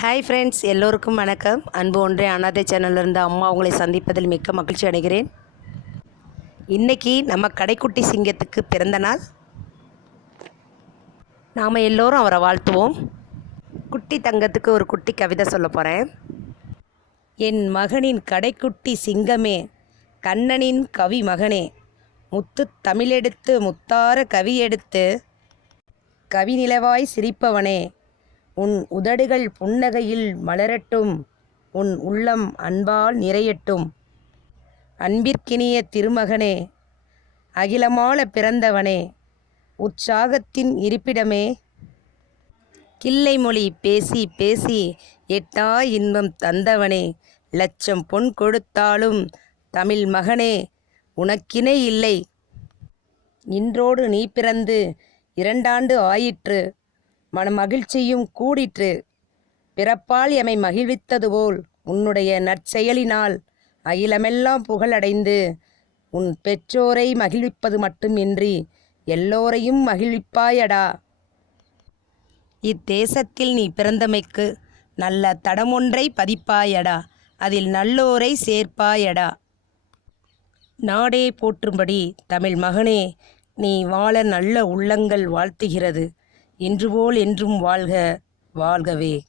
Hi friends எல்லோருக்கும் வணக்கம். அன்பு ஒன்றே அனாதை சேனல்லேருந்து அம்மா உங்களை சந்திப்பதில் மிக்க மகிழ்ச்சி அடைகிறேன். இன்றைக்கி நம்ம கடைக்குட்டி சிங்கத்துக்கு பிறந்த நாள். நாம் எல்லோரும் அவரை வாழ்த்துவோம். குட்டி தங்கத்துக்கு ஒரு குட்டி கவிதை சொல்ல போகிறேன் என் மகனின் கடைக்குட்டி சிங்கமே கண்ணனின் கவி மகனே. முத்து தமிழெடுத்து முத்தார கவி எடுத்து கவிநிலவாய் சிரிப்பவனே. உன் உதடுகள் புன்னகையில் மலரட்டும் உன் உள்ளம் அன்பால் நிறையட்டும். அன்பிற்கினிய திருமகனே அகிலமான பிறந்தவனே உற்சாகத்தின் இருப்பிடமே. கிள்ளை மொழி பேசி பேசி எட்டா இன்பம் தந்தவனே லட்சம் பொன் கொடுத்தாலும் தமிழ் மகனே உனக்கினே இல்லை. இன்றோடு நீ பிறந்து இரண்டாண்டு ஆயிற்று. மனமகிழ்ச்சியும் கூடிற்று. பிறப்பால் எமை மகிழ்வித்தது போல் உன்னுடைய நற்செயலினால் அகிலமெல்லாம் புகழடைந்து உன் பெற்றோரை மகிழ்விப்பது மட்டுமின்றி எல்லோரையும் மகிழ்விப்பாயடா. இத்தேசத்தில் நீ பிறந்தமைக்கு நல்ல தடமொன்றை பதிப்பாயடா. அதில் நல்லோரை சேர்ப்பாயடா. நாடே போற்றும்படி தமிழ் மகனே நீ வாழ நல்ல உள்ளங்கள் வாழ்த்துகிறது. என்றுபோல் என்றும் வாழ்க வாழ்கவே.